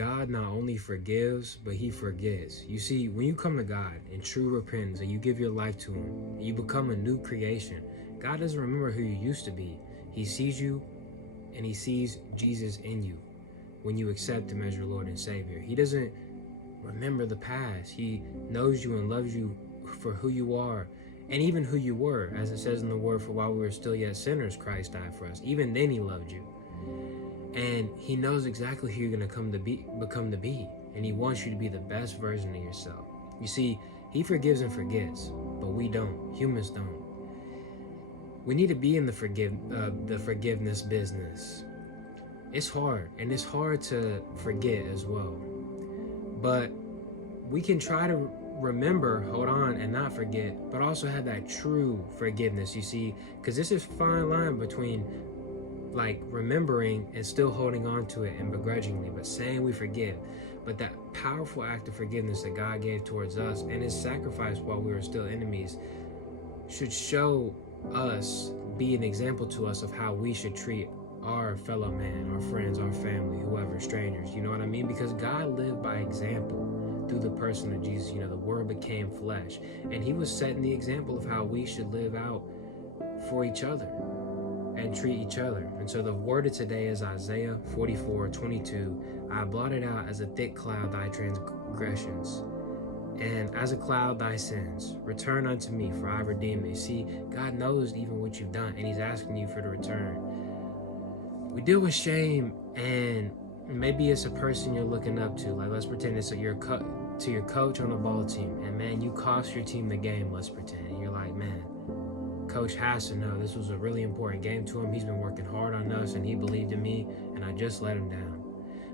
God not only forgives, but he forgets. You see, when you come to God in true repentance and you give your life to him, and you become a new creation, God doesn't remember who you used to be. He sees you and he sees Jesus in you when you accept him as your Lord and Savior. He doesn't remember the past. He knows you and loves you for who you are and even who you were. As it says in the word, for while we were still yet sinners, Christ died for us. Even then he loved you. And he knows exactly who you're going to become to be. And he wants you to be the best version of yourself. You see, he forgives and forgets, but we don't. Humans don't. We need to be in the forgiveness business. It's hard, and it's hard to forget as well. But we can try to remember, hold on, and not forget, but also have that true forgiveness, you see, because this is a fine line between like remembering and still holding on to it and begrudgingly, but saying we forgive. But that powerful act of forgiveness that God gave towards us and his sacrifice while we were still enemies should show us, be an example to us of how we should treat our fellow man, our friends, our family, whoever, strangers, you know what I mean? Because God lived by example through the person of Jesus. You know, the word became flesh, and he was setting the example of how we should live out for each other and treat each other. And so the word of today is Isaiah 44:22. I blotted out as a thick cloud thy transgressions, and as a cloud thy sins. Return unto me, for I redeem thee. See, God knows even what you've done, and he's asking you for the return. We deal with shame, and maybe it's a person you're looking up to. Like, let's pretend it's your coach on a ball team, and man, you cost your team the game, let's pretend. And you're like, man, coach has to know this was a really important game to him. He's been working hard on us, and he believed in me, and I just let him down.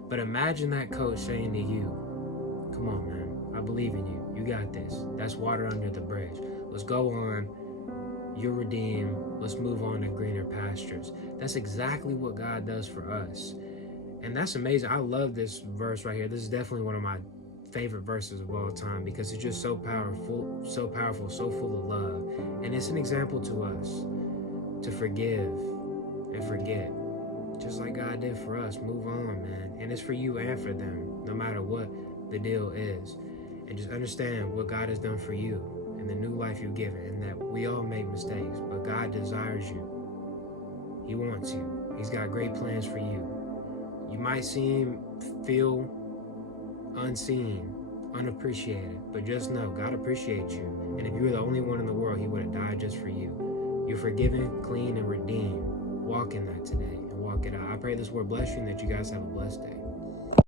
But imagine that coach saying to you, come on, man, I believe in you. You got this. That's water under the bridge. Let's go on. You're redeemed. Let's move on to greener pastures. That's exactly what God does for us. And that's amazing. I love this verse right here. This is definitely one of my favorite verses of all time because it's just so powerful, so full of love. And it's an example to us to forgive and forget. Just like God did for us. Move on, man. And it's for you and for them, no matter what the deal is. And just understand what God has done for you and the new life you've given, and that we all make mistakes, but God desires you. He wants you. He's got great plans for you. You might feel unseen, unappreciated, but just know God appreciates you. And if you were the only one in the world, he would have died just for you. You're forgiven, clean, and redeemed. Walk in that today and walk it out. I pray this word bless you and that you guys have a blessed day.